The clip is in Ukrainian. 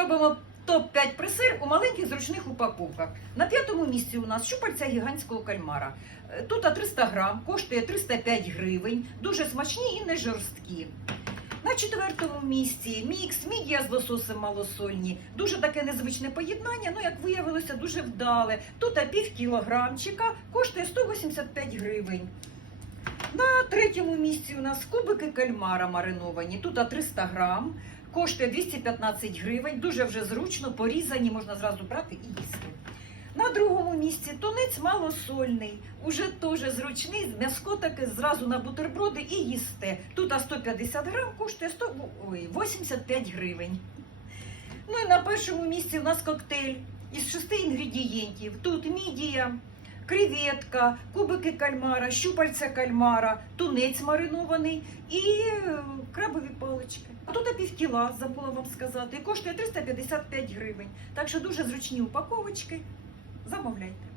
робимо топ-5 пресир у маленьких зручних упаковках. На п'ятому місці у нас щупальця гігантського кальмара. Е, Тут 300 грам, коштує 305 гривень, дуже смачні і не жорсткі. На четвертому місці мікс мідія з лососем малосольні. Дуже таке незвичне поєднання, ну як виявилося, дуже вдале. Тут пів кілограмчика коштує 185 гривень. На третьому місці у нас кубики кальмара мариновані. Тут 300 грам, коштує 215 гривень. Дуже вже зручно, порізані, можна зразу брати і їсти. На другому місці тунець малосольний, уже теж зручний, м'яско таке зразу на бутерброди і їсте. Тут 150 грам коштує 100, ой, 85 гривень. Ну і на першому місці у нас коктейль із шести інгредієнтів. Тут мідія, креветка, кубики кальмара, щупальця кальмара, тунець маринований і е, крабові палички. А тут пів забула вам сказати, і коштує 355 гривень. Так що дуже зручні упаковочки. Замовляйте.